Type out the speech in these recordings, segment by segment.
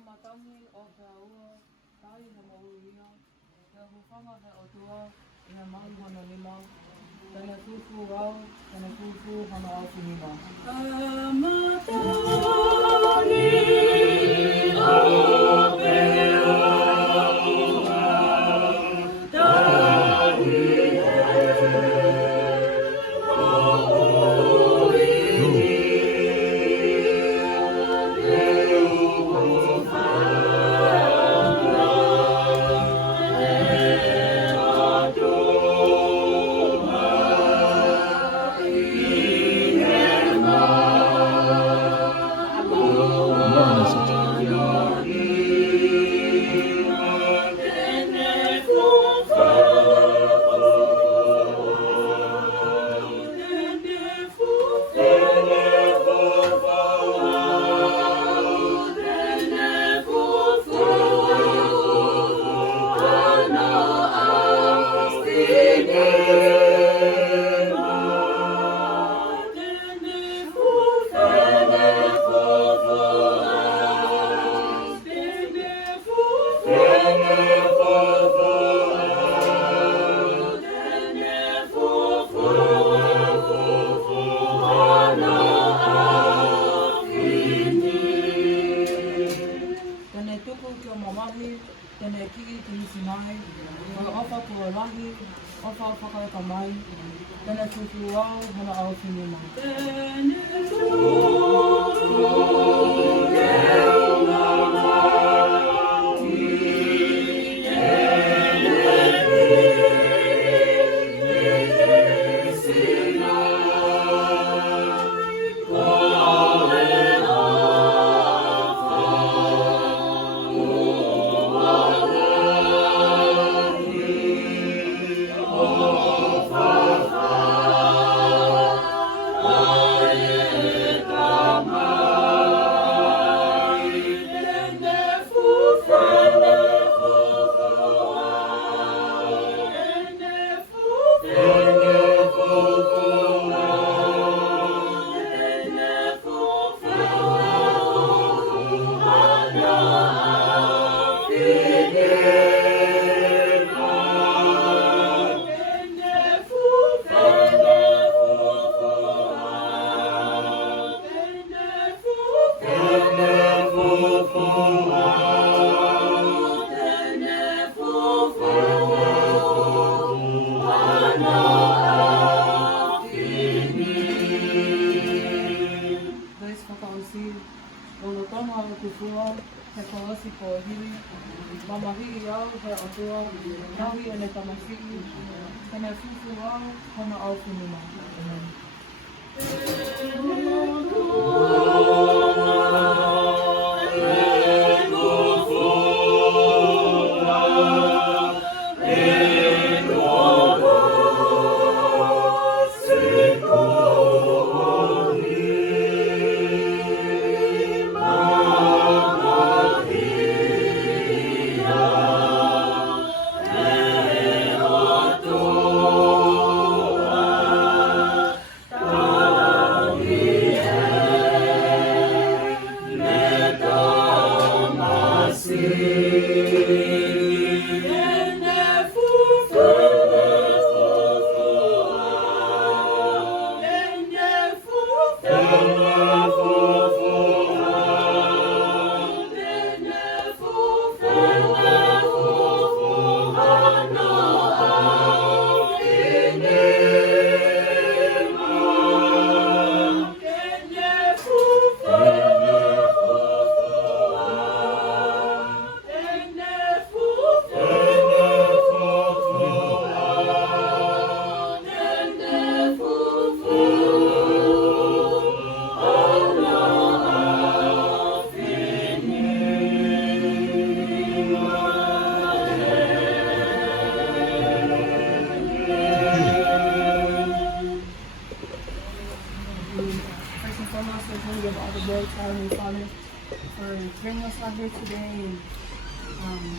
matangi o te aua, tai he mauria, te hufanga he otua, I he mahi hana lima, tēne fufu rau, tēne fufu hana au pinima. Matangi o te aua, tai he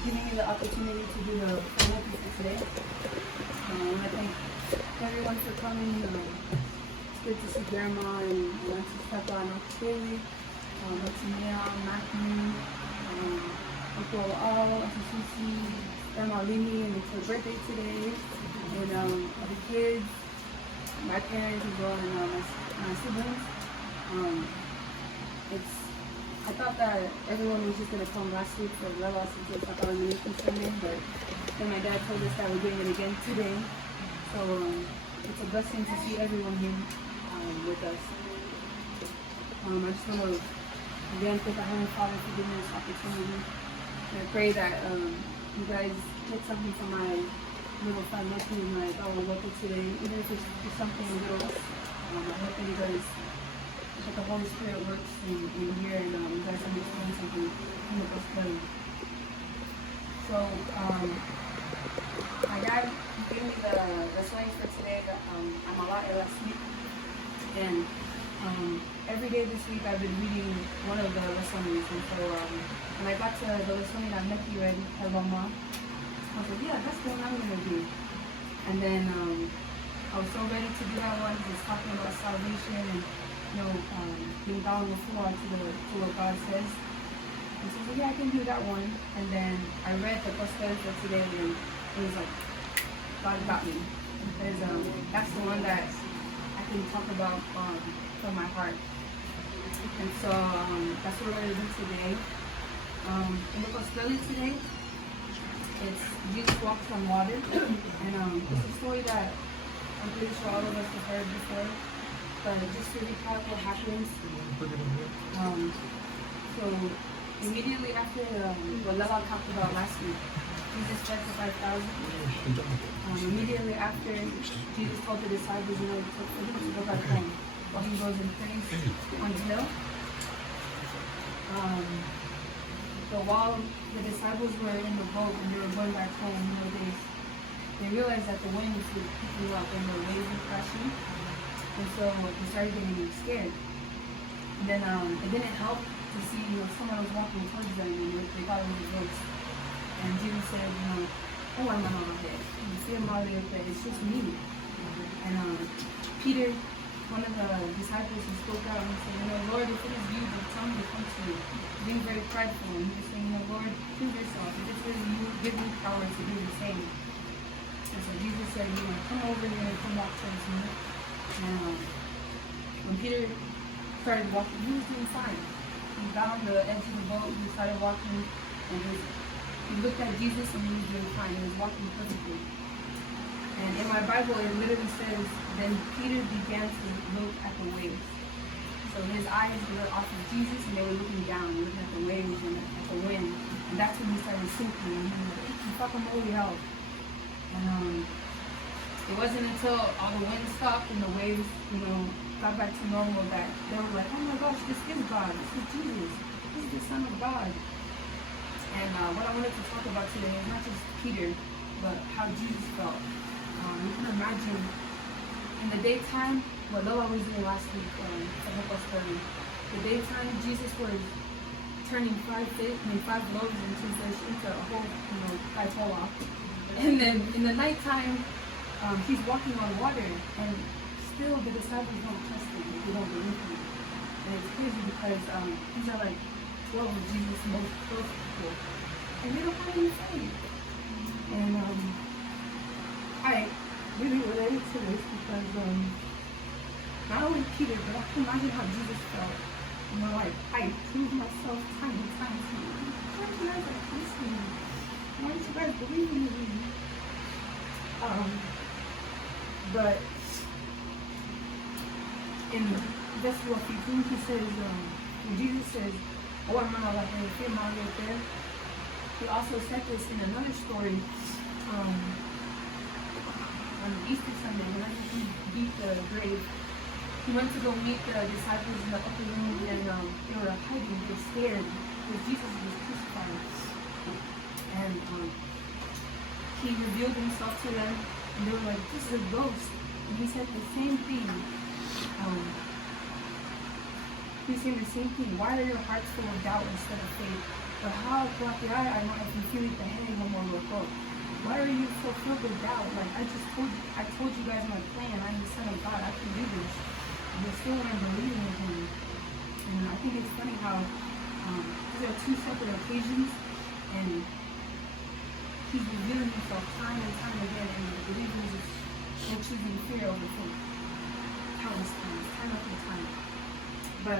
giving me the opportunity to do the Failotu today. I thank everyone for coming. It's good to see Grandma and Alexis, Peppa, and Uncle Bailey, Maximilian, Matthew, Grandma Lini, and it's her birthday today. And the kids, my parents as well, and my siblings. I thought that everyone was just gonna come last week for Leva since it's like our Ministry Sunday, but then my dad told us that we're doing it again today. So it's a blessing to see everyone here with us. I just want to again thank our Heavenly Father for giving me this opportunity. And I pray that you guys take something from my little fun lesson and like our work today, even if it's just something little. I hope that you guys, that the Holy Spirit works in here and you guys understand something and make us better. So my dad gave me the slang for today. I'm a lot last week, and every day this week I've been reading one of the lessons. And so when I got to the lesson that Mickey read, Holeva, I was like, yeah, that's the one I'm gonna do. And then I was so ready to do that one. He's talking about salvation and being down before to what God says. And so I said, yeah, I can do that one. And then I read the gospel for today, and it was like, God got me. Because that's the one that I can talk about from my heart. And so that's what we're going to do today. In the gospel today, it's Jesus walks on water. And it's a story that I'm pretty sure all of us have heard before. But just to recap what happens. So immediately after what Latai talked about last week, Jesus fed the 5,000. Immediately after, Jesus told the disciples, to go back home while he goes and prays on the hill. So while the disciples were in the boat and they were going back home, they realized that the wind was picking up and the waves were crashing. And so they started getting scared. And then it didn't help to see someone was walking towards them and they thought it was a ghost. And Jesus said, oh, I'm not on it. It's just me. And Peter, one of the disciples, he spoke out and said, Lord, if it is you, then tell me to come to you. Being very prideful. And he was saying, Lord, prove yourself. If it is you, give me power to do the same. And so Jesus said, come over here and come back towards me. And when Peter started walking, he was doing fine. He got on the edge of the boat, he started walking, and he looked at Jesus and he was doing fine. He was walking perfectly. And in my Bible, it literally says, then Peter began to look at the waves. So his eyes were off of Jesus and they were looking down, looking at the waves and at the wind. And that's when he started sinking. And he was like, you fucking holy hell. And it wasn't until all the wind stopped and the waves, got back to normal that they were like, oh my gosh, this is God. This is Jesus. This is the Son of God. And what I wanted to talk about today is not just Peter, but how Jesus felt. You can imagine in the daytime, what Latai was doing last week to help us study. The daytime, Jesus was turning 5 loaves and 2 fish into a whole, kaitoa. And then in the nighttime, he's walking on water, and still the disciples don't trust him. They don't believe him. And it's crazy because these are like 12 of Jesus' most close people, and they don't have any faith. And I really related to this because not only Peter, but I can imagine how Jesus felt. Like, I proved myself time and time to you. Why aren't you guys trusting me? Why aren't you guys believing in me? But in verse 15, he says, when Jesus says, oh, I'm not like a fear right there. He also said this in another story on Easter Sunday, when he beat the grave. He went to go meet the disciples in the upper room, and they were hiding, they were scared because Jesus was crucified. And he revealed himself to them, and they were like, this is a ghost. And he said the same thing. He's saying the same thing. Why are your hearts full of doubt instead of faith? But how I know if you feel the hand no more local. Why are you so filled with doubt? Like I told you guys my plan. I'm the Son of God. I can do this. And they still weren't believing in him. And I think it's funny how there are 2 separate occasions, And he's revealing himself time and time again, and the believers are choosing fear over faith. Countless times, time after time. But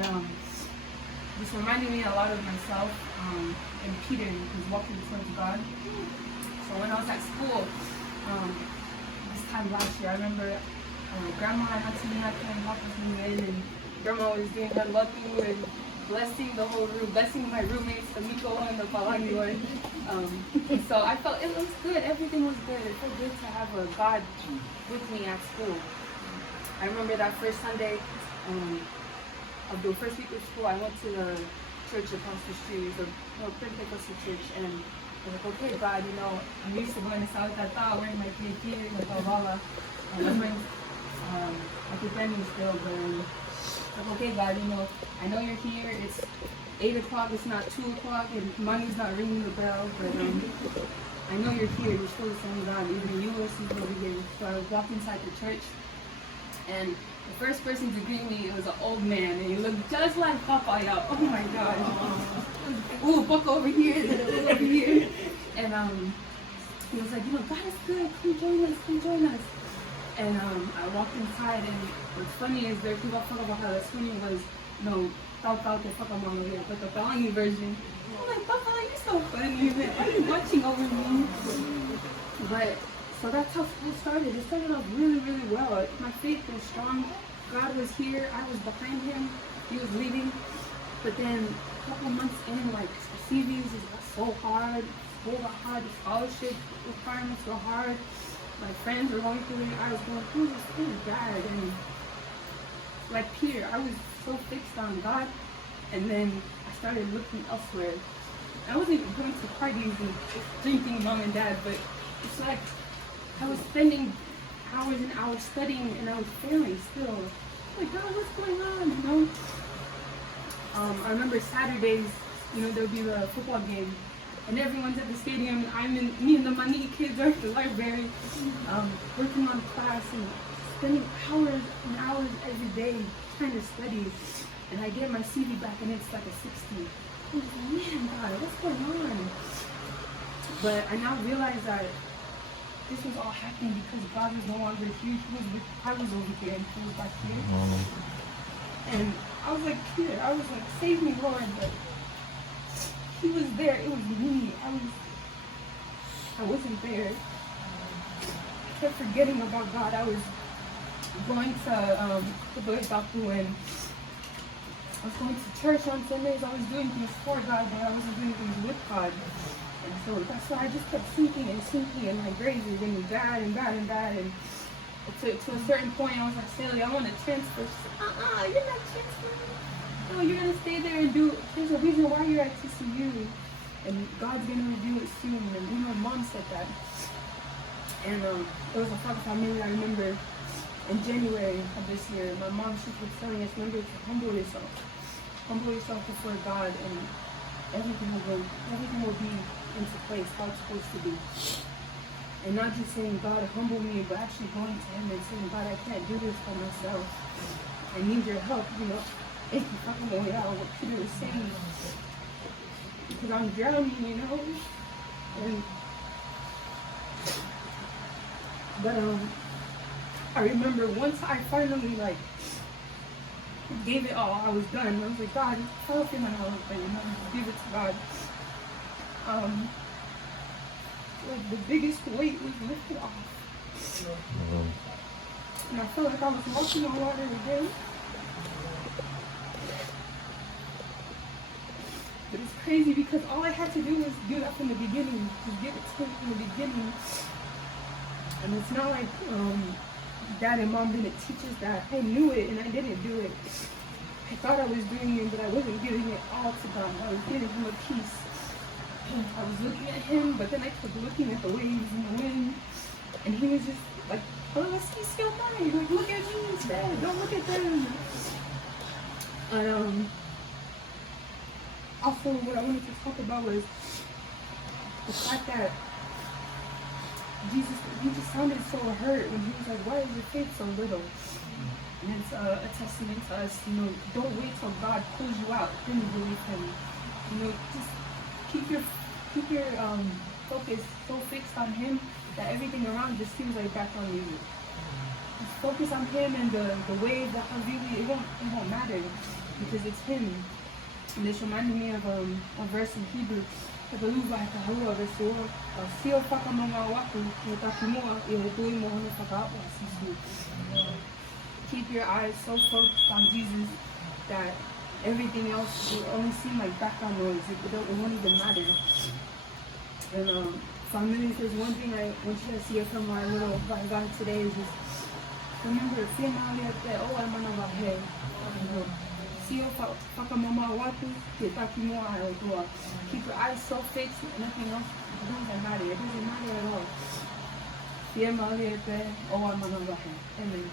this reminded me a lot of myself and Peter, who's walking towards God. So when I was at school, this time last year, I remember Grandma had to me, help me in, and Grandma was doing Failotu and blessing the whole room, blessing my roommates, the Miko and the Palani one. So I felt it was good. Everything was good. It felt good to have a God with me at school. I remember that first Sunday of the first week of school, I went to the church across the street, the Pentecostal church, and I was like, okay, God, I'm used to going to South Latai, wearing my kiki, my kavala, and I'm wearing academic still, but like, okay, God, I know you're here. It's 8 o'clock. It's not 2 o'clock, and money's not ringing the bell. But I know you're here. You're still the same God. Even you will see over here. So I walked inside the church, and the first person to greet me was an old man, and he looked just like Papa. Oh my God! Ooh, buck over here, and over here, and he was like, God is good. Come join us. Come join us. And I walked inside, and what's funny is there people talk about how the swimming was, tau te whakamama here, but the Palangi version, I'm like, Papa, you're so funny, man. Why are you watching over me? But, so that's how school started. It started off really, really well. My faith was strong. God was here. I was behind him. He was leading. But then a couple months in, like, the CVs got so hard. School got hard. The scholarship requirements were hard. My friends were going through it. I was going through this thing bad. And like Peter, I was so fixed on God. And then I started looking elsewhere. I wasn't even going to parties and drinking mom and dad, but it's like I was spending hours and hours studying, and I was failing still. Like, God, what's going on? I remember Saturdays, there'll be the football game, and everyone's at the stadium. Me and the Mani kids are at the library, working on class and spending hours and hours every day trying to study. And I get my CV back, and it's like a 60. I was like, man, God, what's going on? But I now realize that this was all happening because God was no longer here. I was over here, and he was back here. And I was like, Peter, I was like, save me, Lord. But he was there. It was me. I wasn't there. I kept forgetting about God. I was going to Failotu, and I was going to church on Sundays. I was doing things for God, but I wasn't doing things with God. And so that's why I just kept sinking, and my grades were getting bad. And to a certain point, I was like, Sally, I want to transfer. She said, you're not transferring. No, you're going to stay there and do it. There's a reason why you're at TCU. And God's going to reveal it soon. And my mom said that. And there was a father family I remember in January of this year. My mom, she was telling us, remember to humble yourself. Humble yourself before God, and everything will be into place how it's supposed to be. And not just saying, God, humble me, but actually going to him and saying, God, I can't do this by myself. I need your help, Thank you for coming out what Peter was saying. Because I'm drowning, But I remember once I finally gave it all, I was done. I was like, God, help him out, but give it to God. The biggest weight was lifted off. And I felt like I was walking on water again. But it's crazy because all I had to do was do that from the beginning, just give it to him from the beginning. And it's not like Dad and Mom didn't teach us that. I knew it and I didn't do it. I thought I was doing it, but I wasn't giving it all to God. I was giving him a piece. I was looking at him, but then I kept looking at the waves and the wind. And he was just like, oh, let's keep still mine. Like, look at me instead. Don't look at them. And also what I wanted to talk about was the fact that Jesus, he just sounded so hurt when he was like, why is your faith so little? And it's a testament to us, don't wait till God pulls you out, then believe him. Just keep your keep your focus so fixed on him that everything around just seems like background music. Just focus on him and the wave, the habibi, it won't matter because it's him. And this reminded me of a verse in Hebrew. Keep your eyes so focused on Jesus that everything else will only seem like background noise. It won't even matter. And family, if there's one thing I want you to see from our little Bible today is just remember, keep your eyes so fixed, nothing else, it doesn't matter. It doesn't matter at all. Amen.